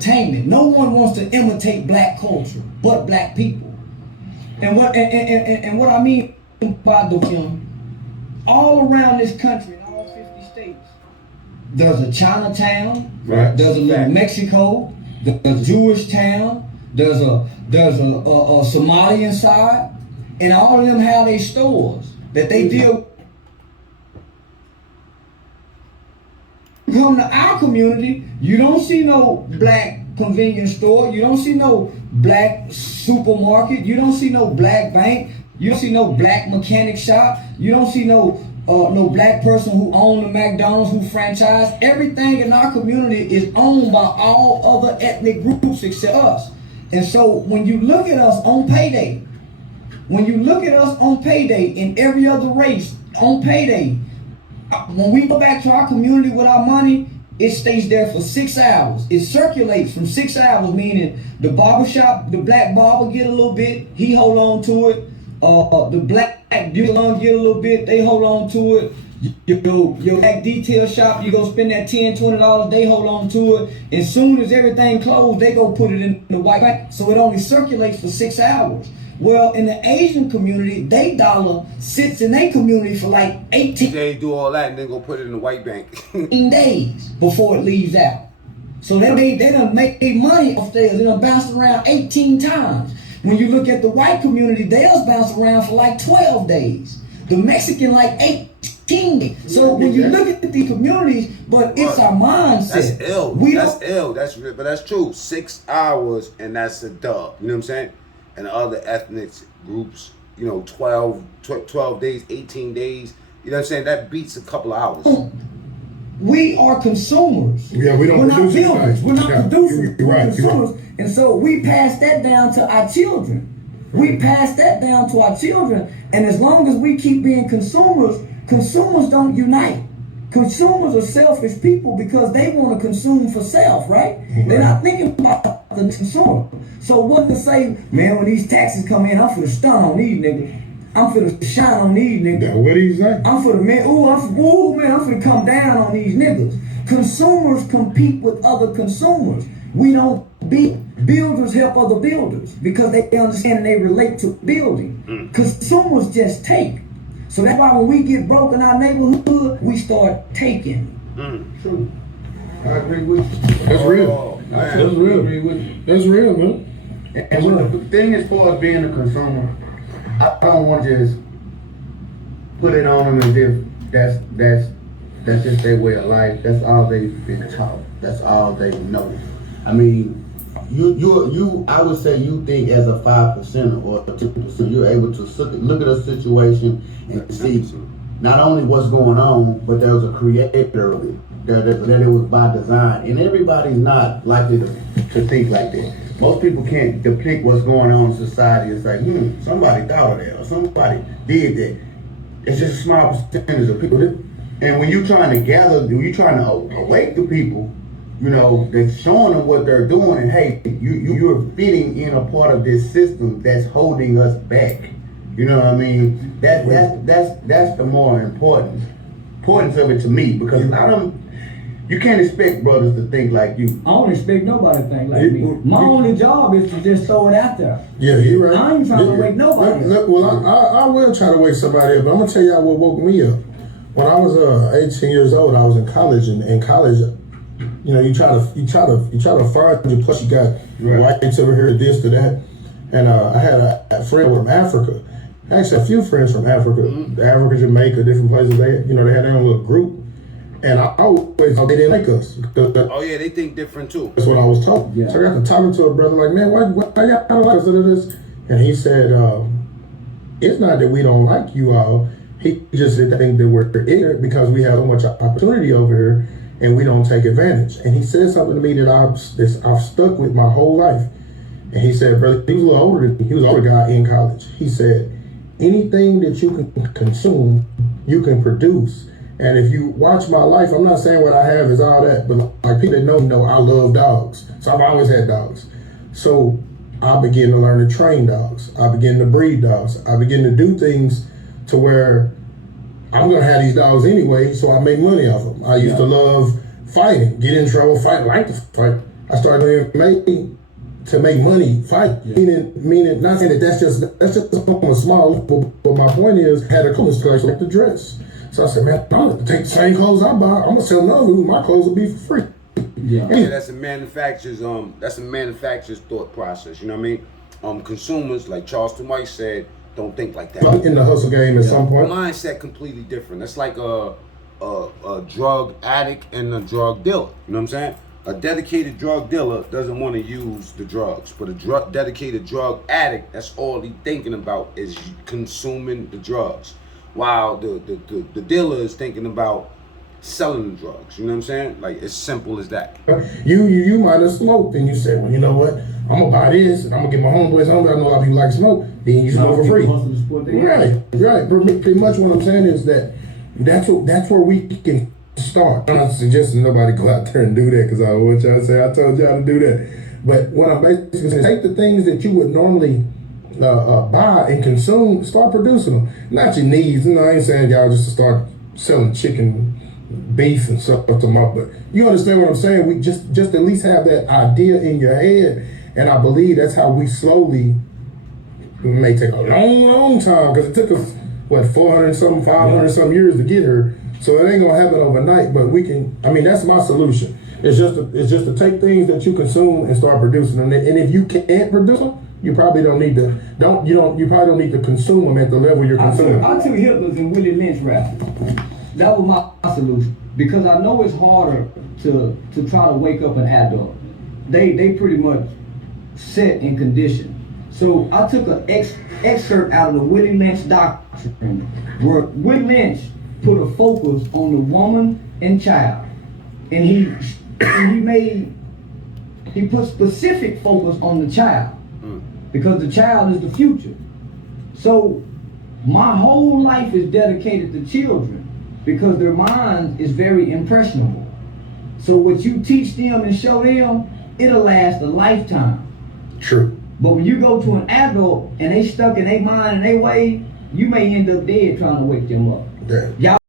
entertainment. No one wants to imitate black culture but black people. And what I mean by the all around this country, in all 50 states, there's a Chinatown, right. There's a little Mexico, there's a Jewish town, there's a Somalian side, and all of them have their stores that they deal. Come to our community, you don't see no black convenience store, you don't see no black supermarket, you don't see no black bank, you don't see no black mechanic shop, you don't see no black person who own the McDonald's, who franchise. Everything in our community is owned by all other ethnic groups except us. And so when you look at us on payday, in every other race on payday, when we go back to our community with our money, it stays there for 6 hours. It circulates from 6 hours, meaning the barbershop, the black barber get a little bit, he hold on to it. The black beauty salon get a little bit, they hold on to it. Your black detail shop, you go spend that $10, $20, they hold on to it. As soon as everything closed, they go put it in the white bank. So it only circulates for 6 hours. Well, in the Asian community, they dollar sits in their community for like 18 They do all that and then go put it in the white bank. days before it leaves out. So they done make their money off there. They done bounced around 18 times. When you look at the white community, they'll bounce around for like 12 days. The Mexican like 18 days. So when you look at the communities, but it's our mindset. That's ill. That's ill. That's real, but that's true. 6 hours and that's a dub. You know what I'm saying? And other ethnic groups, 12 days, 18 days. You know what I'm saying? That beats a couple of hours. We are consumers. Yeah, we're not builders. We're not producers. We're We're consumers. Right. And so we pass that down to our children. And as long as we keep being consumers don't unite. Consumers are selfish people because they want to consume for self, right? They're not thinking about the consumer. So what to say, man, when these taxes come in, I'm for the stun on these niggas. I'm for the shine on these niggas. Now, what do you say? I'm for the man, I'm for the come down on these niggas. Consumers compete with other consumers. We don't be builders help other builders because they understand and they relate to building. Consumers just take. So that's why when we get broke in our neighborhood, we start taking. True. I agree with you. That's real. That's real. Agree with you. That's real, man. And the thing as far as being a consumer, I don't want to just put it on them as if that's just their way of life. That's all they've been taught. That's all they know. I mean, I would say you think as a 5% or 2%, you're able to look at a situation and see not only what's going on, but there was a creator of it, that it was by design. And everybody's not likely to think like that. Most people can't depict what's going on in society. It's like, somebody thought of that or somebody did that. It's just a small percentage of people. And when you're trying to awake the people, that's showing them what they're doing, and hey, you're fitting in a part of this system that's holding us back. You know what I mean? That's the more importance of it to me, because you can't expect brothers to think like you. I don't expect nobody to think like me. My only job is to just throw it out there. Yeah, you're right. I ain't trying to wake nobody up. Well, I will try to wake somebody up, but I'm gonna tell y'all what woke me up. When I was 18 years old, I was in college, and in college, you try to find your plus. You got whites over here, this to that, and I had a friend from Africa. Actually, a few friends from Africa, Africa, Jamaica, different places. They had their own little group, and I always thought they didn't like us. Oh yeah, they think different too. That's what I was told. Yeah. So I got to talking to a brother like, man, why y'all don't like us? And he said, it's not that we don't like you all. He just said think that we're ignorant because we have so much opportunity over here and we don't take advantage. And he said something to me that I've stuck with my whole life. And he said, brother, he was a little older than me. He was an older guy in college. He said, anything that you can consume, you can produce. And if you watch my life, I'm not saying what I have is all that, but like people that know I love dogs. So I've always had dogs. So I began to learn to train dogs. I began to breed dogs. I began to do things to where I'm gonna have these dogs anyway, so I make money off them. I used to love fighting, get in trouble, fight, like to fight. I started to make money fight. Meaning not saying that that's just on a small level, but my point is, had a clothes place like the dress. So I said, man, I'm gonna take the same clothes I buy. I'm gonna sell another. My clothes will be for free. Yeah, that's a manufacturer's thought process. You know what I mean? Consumers, like Charleston White said, don't think like that. In the hustle game at some point. Mindset completely different. That's like a drug addict and a drug dealer. You know what I'm saying? A dedicated drug dealer doesn't want to use the drugs, but a dedicated drug addict, that's all he thinking about is consuming the drugs, while the dealer is thinking about selling the drugs. You know what I'm saying? Like, it's simple as that. You might have smoked, and you said, well, you know what? I'm gonna buy this, and I'm gonna get my homeboys home. I know a lot of people like smoke. Then you smoke for free. Right. Pretty much what I'm saying is that's where we can start. I'm not suggesting nobody go out there and do that, because I want y'all to say I told y'all to do that. But what I'm basically saying, take the things that you would normally buy and consume, start producing them. Not your needs. You know, I ain't saying y'all just to start selling chicken, beef, and stuff to them up. But you understand what I'm saying? We just at least have that idea in your head, and I believe that's how we slowly. It may take a long time, because it took us 400 something, 500 something years to get here. So it ain't gonna happen overnight, but we can. I mean, that's my solution. It's just to take things that you consume and start producing them. And if you can't produce them, you probably don't need to. You probably don't need to consume them at the level you're consuming. I took Hitler's and Willie Lynch rap. That was my solution, because I know it's harder to try to wake up an adult. They pretty much set in condition. So I took an excerpt out of the Willie Lynch doctrine, where Willie Lynch put a focus on the woman and child, and he put specific focus on the child, because the child is the future. So my whole life is dedicated to children, because their mind is very impressionable. So what you teach them and show them, it'll last a lifetime. True. But when you go to an adult and they stuck in their mind and their way, you may end up dead trying to wake them up. Yeah. Y'all